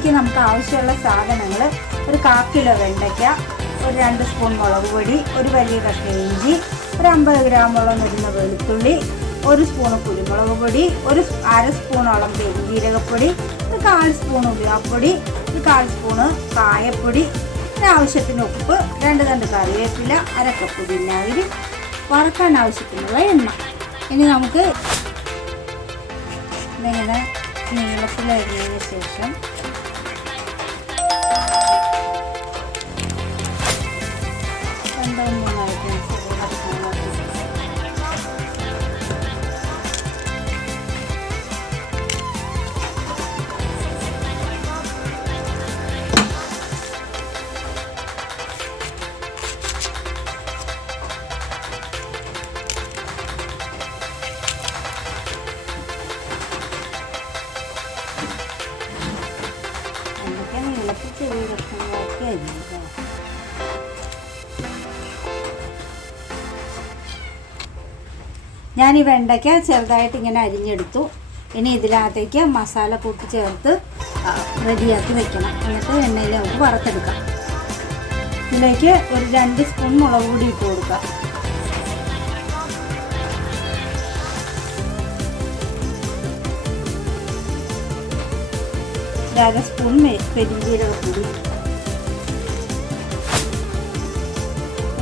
ഇതിലേക്ക് നമുക്ക് ആവശ്യമുള്ള സാധനങ്ങൾ: ഒരു 1/4 കിലോ വെണ്ടയ്ക്ക, ഒരു 2 സ്പൂൺ മുളക് പൊടി, ഒരു വലിയ കഷ്ണം ഇഞ്ചി, ഒരു 50 ഗ്രാമോളം വരുന്ന വെളുത്തുള്ളി, 1 സ്പൂൺ കുരുമുളക് പൊടി, ഒരു 1/2 സ്പൂണോളം പെരുംജീരകപ്പൊടി, ഒരു 1/4 സ്പൂൺ ഉലുവാപ്പൊടി, ഒരു 1/4 സ്പൂണ് കായപ്പൊടി, ആവശ്യത്തിന് ഉപ്പ്, 2 തണ്ട് കറിവേപ്പില, 1/2 കപ്പ് വിനാഗിരി, വറക്കാൻ ആവശ്യത്തിനുള്ള എണ്ണ. ഇനി നമുക്ക് ഇങ്ങനെ നീളത്തിലരിഞ്ഞതിന് ശേഷം ചെറിയ കഷ്ണങ്ങളൊക്കെ അരിഞ്ഞു. ഞാൻ ഈ വെണ്ടയ്ക്ക ചെറുതായിട്ട് ഇങ്ങനെ അരിഞ്ഞെടുത്തു. ഇനി ഇതിനകത്തേക്ക് മസാല കൂട്ടി ചേർത്ത് റെഡിയാക്കി വെക്കണം. എന്നിട്ട് എണ്ണയിൽ നമുക്ക് വറുത്തെടുക്കാം. ഇതിലേക്ക് ഒരു 2 സ്പൂൺ മുളക് പൊടി ഇട്ട് കൊടുക്കാം. ഒരു 1/2 സ്പൂൺ പെരുംജീരകപ്പൊടി,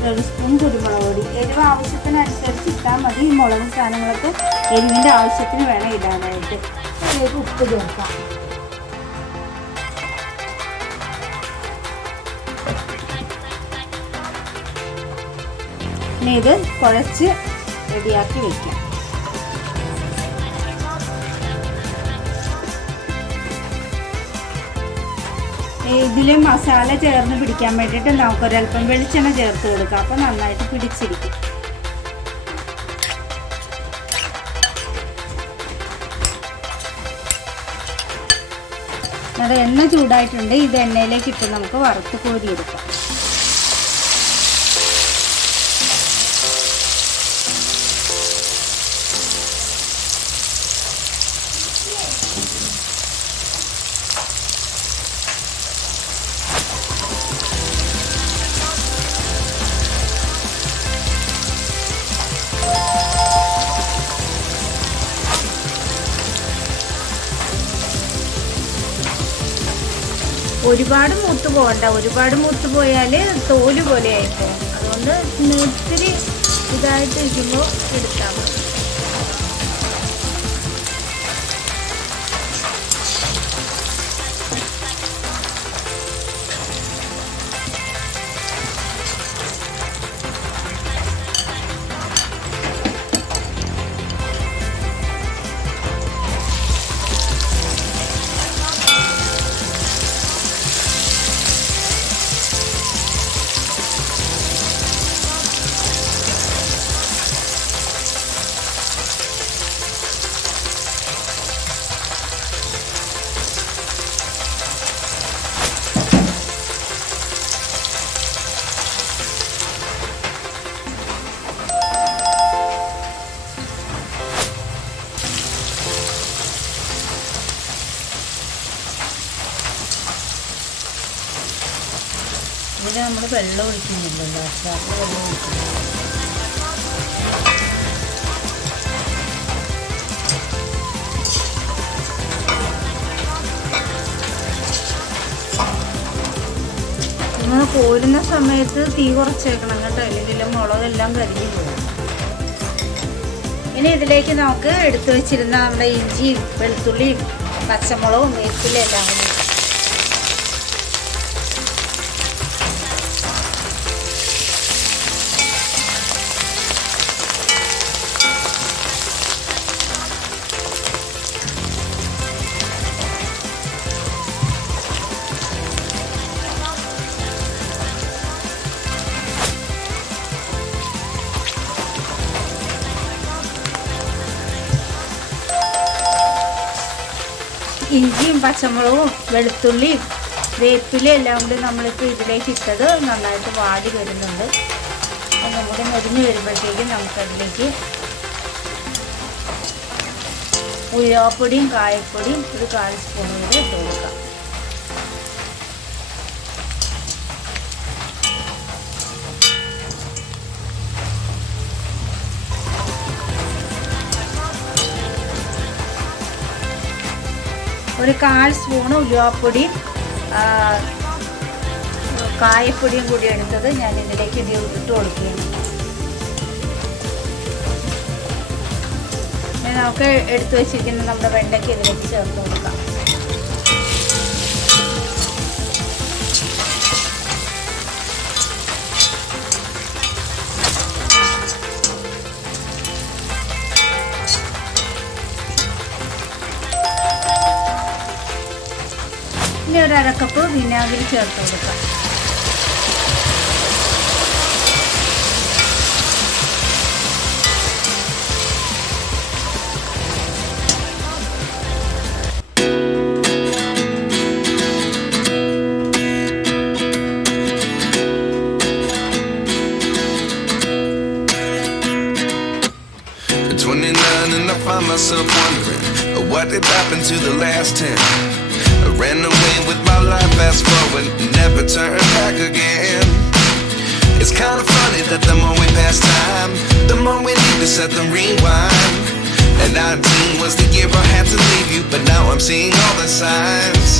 1 സ്പൂൺ കുരുമുളക് പൊടി. എരിവ് ആവശ്യത്തിനനുസരിച്ച് ഇട്ടാൽ മതി. ഈ മുളക് സാധനങ്ങളൊക്കെ എരിവിൻ്റെ ആവശ്യത്തിന് വേണം ഇടാനായിട്ട്. അതിലേക്ക് ഉപ്പ് ചേർക്കാം. ഇനി ഇത് കുഴച്ച് റെഡിയാക്കി വയ്ക്കാം. ഇതിൽ മസാല ചേർന്ന് പിടിക്കാൻ വേണ്ടിയിട്ട് നമുക്കൊരൽപ്പം വെളിച്ചെണ്ണ ചേർത്ത് കൊടുക്കാം. അപ്പോൾ നന്നായിട്ട് പിടിച്ചിരിക്കും. അത് എണ്ണ ചൂടായിട്ടുണ്ട്. ഇത് എണ്ണയിലേക്ക് ഇട്ട് നമുക്ക് വറുത്ത് കോരിയെടുക്കാം. ഒരുപാട് മൂത്ത് പോകണ്ട. ഒരുപാട് മൂത്ത് പോയാൽ തോല് പോലെ ആയിപ്പോൾ. അതുകൊണ്ട് ഇത്തിരി ഇതായിട്ട് ഇരിക്കുമ്പോൾ എടുത്താൽ മതി. ഇതിൽ നമ്മൾ വെള്ളം ഒഴിക്കുന്നില്ലല്ലോ. അച്ചാറിൽ വെള്ളം ഒഴിക്കുന്നു. നമ്മൾ കോരുന്ന സമയത്ത് തീ കുറച്ചേക്കണം കേട്ടോ, അല്ലെങ്കിൽ മുളകെല്ലാം കരിഞ്ഞു പോകും. ഇനി ഇതിലേക്ക് നമുക്ക് എടുത്തു വെച്ചിരുന്ന നമ്മുടെ ഇഞ്ചിയും വെളുത്തുള്ളിയും പച്ചമുളകും വേപ്പിലും എല്ലാം കൂടി ഇഞ്ചിയും പച്ചമുളകും വെളുത്തുള്ളിയും വേപ്പിലും എല്ലാം കൂടി നമ്മളിപ്പോൾ ഇതിലേക്ക് ഇട്ടത് നന്നായിട്ട് വാടി വരുന്നുണ്ട്. ഒന്നും കൂടി മുരിഞ്ഞ് വരുമ്പോഴത്തേക്കും നമുക്കതിലേക്ക് ഉലുവാപ്പൊടിയും കായപ്പൊടിയും ഒരു 1/4 സ്പൂൺ കൂടി ഇട്ട് കൊടുക്കാം. 1/4 സ്പൂണ് ഉലുവാപ്പൊടി കായപ്പൊടിയും കൂടി എടുത്തത് ഞാൻ ഇതിലേക്ക് ഇട്ട് കൊടുക്കുകയാണ്. നമുക്ക് എടുത്തു വെച്ചിരിക്കുന്ന നമ്മുടെ വെണ്ടയ്ക്ക് ഇതിലേക്ക് ചേർത്ത് കൊടുക്കാം. ഇനി ഒരു 1/2 കപ്പ് വിനാഗിരി ചേർത്ത് കൊടുക്കാം. And I find myself wondering what did happen to the last 10. I ran away with my life, fast forward, never turn back again. It's kind of funny that the more we pass time, the more we need to set the rewind. And 19 was the year I had to leave you, but now I'm seeing all the signs.